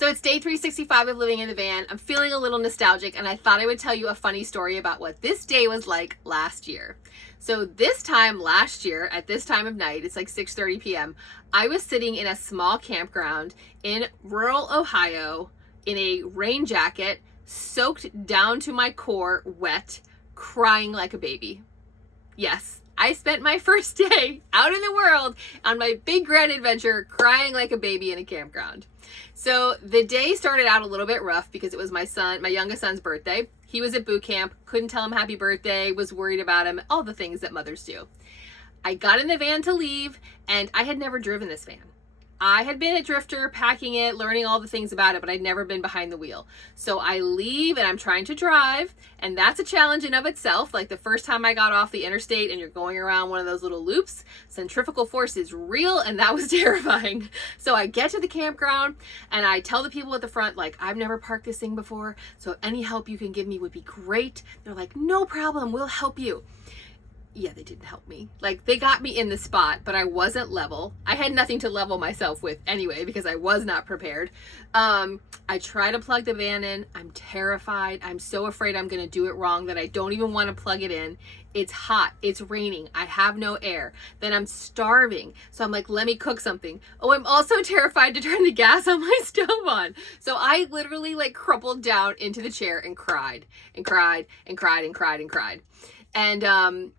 So it's day 365 of living in the van. I'm feeling a little nostalgic, and I thought I would tell you a funny story about what this day was like last year. So this time last year, at this time of night, it's like 6:30 p.m., I was sitting in a small campground in rural Ohio in a rain jacket, soaked down to my core, wet, crying like a baby. Yes, I spent my first day out in the world on my big grand adventure crying like a baby in a campground. So the day started out a little bit rough because it was my youngest son's birthday. He was at boot camp, couldn't tell him happy birthday, was worried about him, all the things that mothers do. I got in the van to leave, and I had never driven this van. I had been a drifter, packing it, learning all the things about it, but I'd never been behind the wheel. So I leave and I'm trying to drive, and that's a challenge in of itself. Like the first time I got off the interstate and you're going around one of those little loops, centrifugal force is real, and that was terrifying. So I get to the campground and I tell the people at the front, like, I've never parked this thing before, so any help you can give me would be great. They're like, no problem, we'll help you. Yeah, they didn't help me. Like, they got me in the spot, but I wasn't level. I had nothing to level myself with anyway because I was not prepared. I try to plug the van in. I'm terrified. I'm so afraid I'm going to do it wrong that I don't even want to plug it in. It's hot. It's raining. I have no air. Then I'm starving. So I'm like, let me cook something. Oh, I'm also terrified to turn the gas on my stove on. So I literally like crumpled down into the chair and cried and cried and cried and cried and cried. And,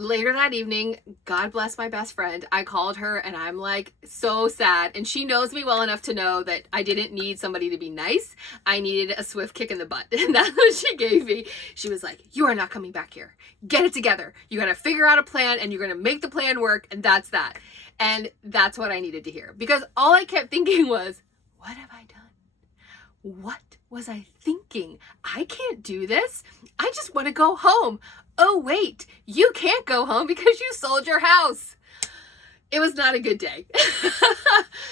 later that evening, God bless my best friend, I called her and I'm like so sad. And she knows me well enough to know that I didn't need somebody to be nice. I needed a swift kick in the butt. And that's what she gave me. She was like, you are not coming back here. Get it together. You got to figure out a plan and you're going to make the plan work. And that's that. And that's what I needed to hear. Because all I kept thinking was, what have I done? What was I thinking? I can't do this. I just want to go home. Oh, wait, you can't go home because you sold your house. It was not a good day.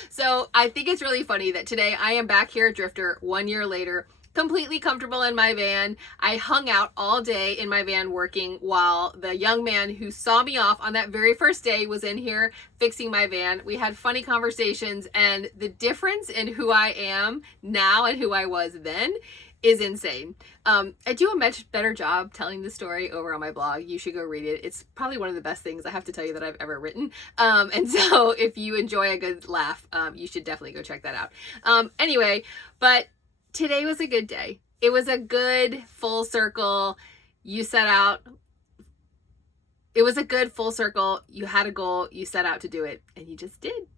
So I think it's really funny that today I am back here at Drifter 1 year later, completely comfortable in my van. I hung out all day in my van working while the young man who saw me off on that very first day was in here fixing my van. We had funny conversations, and the difference in who I am now and who I was then is insane. I do a much better job telling the story over on my blog. You should go read it. It's probably one of the best things I have to tell you that I've ever written. And so if you enjoy a good laugh, you should definitely go check that out. Anyway, but today was a good day. It was a good full circle. You set out. It was a good full circle. You had a goal. You set out to do it, and you just did.